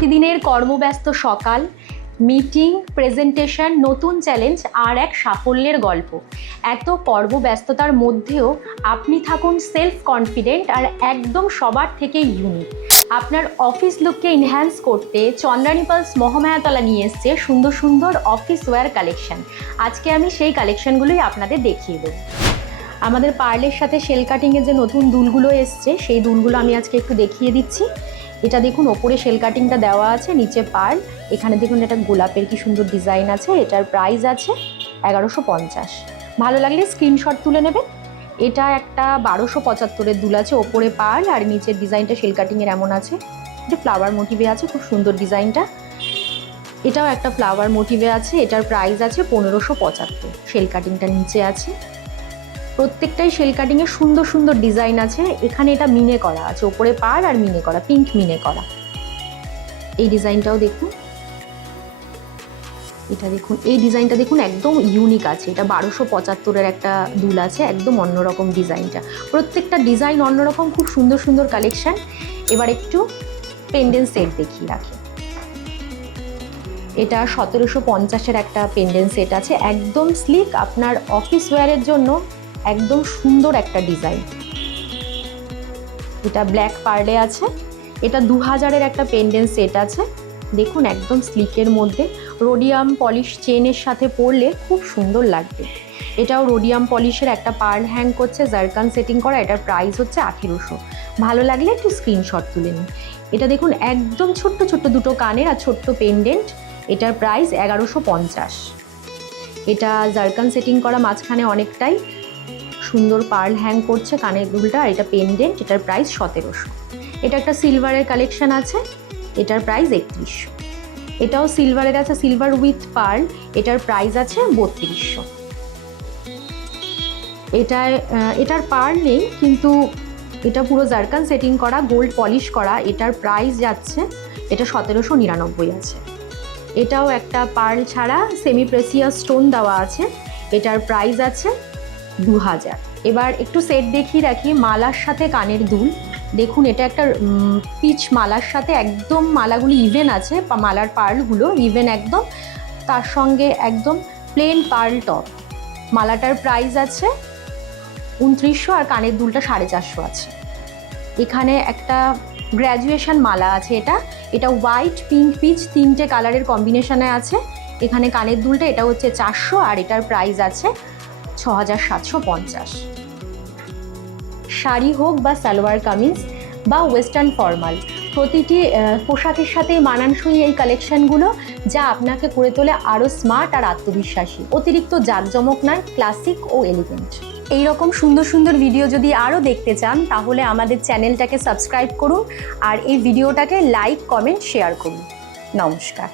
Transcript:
প্রতিদিনের কর্মব্যস্ত সকাল, মিটিং, প্রেজেন্টেশন, নতুন চ্যালেঞ্জ আর এক সাফল্যের গল্প। এত কর্মব্যস্ততার মধ্যেও আপনি থাকুন সেলফ কনফিডেন্ট আর একদম সবার থেকে ইউনিক। আপনার অফিস লুককে এনহ্যান্স করতে চন্দ্রানী পালস মহামায়াতলা নিয়ে এসছে সুন্দর সুন্দর অফিস ওয়্যার কালেকশন। আজকে আমি সেই কালেকশনগুলোই আপনাদের দেখিয়ে দেবো। আমাদের পার্লের সাথে শেল কাটিংয়ের যে নতুন দুলগুলো এসছে সেই দুলগুলো আমি আজকে একটু দেখিয়ে দিচ্ছি। এটা দেখুন, ওপরে শেল কাটিংটা দেওয়া আছে, নিচে পার্ল। এখানে দেখুন একটা গোলাপের কি সুন্দর ডিজাইন আছে। এটার প্রাইস আছে 1150। ভালো লাগলে স্ক্রিনশট তুলে নেবেন। এটা একটা 1275-এর দুল আছে, ওপরে পার্ল আর নিচের ডিজাইনটা শেল কাটিংয়ের এমন আছে। এটা ফ্লাওয়ার মোটিভে আছে, খুব সুন্দর ডিজাইনটা। এটাও একটা ফ্লাওয়ার মোটিভে আছে, এটার প্রাইস আছে 1575। শেল কাটিংটা নিচে আছে। প্রত্যেকটাই শেল কাটিংয়ের সুন্দর সুন্দর ডিজাইন আছে। এখানে এটা মিনে করা আছে, ওপরে পাড় আর মিনে করা, পিঙ্ক মিনে করা। এই ডিজাইনটাও দেখুন, এটা দেখুন, এই ডিজাইনটা দেখুন, একদম ইউনিক আছে। এটা 1275-এর একটা দুল আছে, একদম অন্যরকম ডিজাইনটা। প্রত্যেকটা ডিজাইন অন্যরকম, খুব সুন্দর সুন্দর কালেকশন। এবার একটু পেন্ডেন্ট সেট দেখিয়ে রাখি। এটা 1750-এর একটা পেন্ডেন্ট সেট আছে, একদম স্লিক, আপনার অফিস ওয়্যারের জন্য একদম সুন্দর একটা ডিজাইন। এটা ব্ল্যাক পার্লে আছে। এটা 2000-এর একটা পেন্ডেন্ট সেট আছে, দেখুন, একদম স্লিকের মধ্যে। রোডিয়াম পলিশ চেনের সাথে পরলে খুব সুন্দর লাগবে। এটাও রোডিয়াম পলিশের একটা পার্ল হ্যাং করছে, জারকান সেটিং করা। এটার প্রাইস হচ্ছে 1800। ভালো লাগলে একটু স্ক্রিনশট তুলে নিন। এটা দেখুন, একদম ছোট্ট ছোট্ট দুটো কানের আর ছোট্ট পেন্ডেন্ট। এটার প্রাইস 1150। এটা জারকান সেটিং করা, মাঝখানে অনেকটাই সুন্দর পার্ল হ্যাং করছে কানের দুলটা। আর এটা পেন্ডেন্ট, এটার প্রাইস 1700। এটা একটা সিলভারের কালেকশন আছে, এটার প্রাইস 3100। এটাও সিলভারের আছে, সিলভার উইথ পার্ল। এটার প্রাইস আছে 3200। এটার পার্ল নেই, কিন্তু এটা পুরো জারকান সেটিং করা, গোল্ড পলিশ করা। এটার প্রাইস যাচ্ছে, এটা 1799 আছে। এটাও একটা পার্ল ছাড়া সেমি প্রেসিয়াস স্টোন দেওয়া আছে। এটার প্রাইস আছে 2000। এবার একটু সেট দেখিয়ে রাখি। মালার সাথে কানের দুল দেখুন, এটা একটা পিচ মালার সাথে, একদম মালাগুলো ইভেন আছে, মালার পার্লগুলো ইভেন একদম। তার সঙ্গে একদম প্লেন পার্ল টপ। মালাটার প্রাইস আছে 2900 আর কানের দুলটা 450 আছে। এখানে একটা গ্র্যাজুয়েশন মালা আছে, এটা হোয়াইট, পিঙ্ক, পিচ তিনটে কালারের কম্বিনেশনে আছে। এখানে কানের দুলটা এটা হচ্ছে 400 আর এটার প্রাইস আছে 6750। শাড়ি হোক বা সালোয়ার কামিজ বা ওয়েস্টার্ন ফর্মাল, প্রতিটি পোশাকের সাথে মানানসই এই কালেকশনগুলো, যা আপনাকে করে তোলে আরও স্মার্ট আর আত্মবিশ্বাসী। অতিরিক্ত জাঁকজমক নয়, ক্লাসিক ও এলিগেন্ট। এই রকম সুন্দর সুন্দর ভিডিও যদি আরও দেখতে চান তাহলে আমাদের চ্যানেলটাকে সাবস্ক্রাইব করুন আর এই ভিডিওটাকে লাইক, কমেন্ট, শেয়ার করুন। নমস্কার।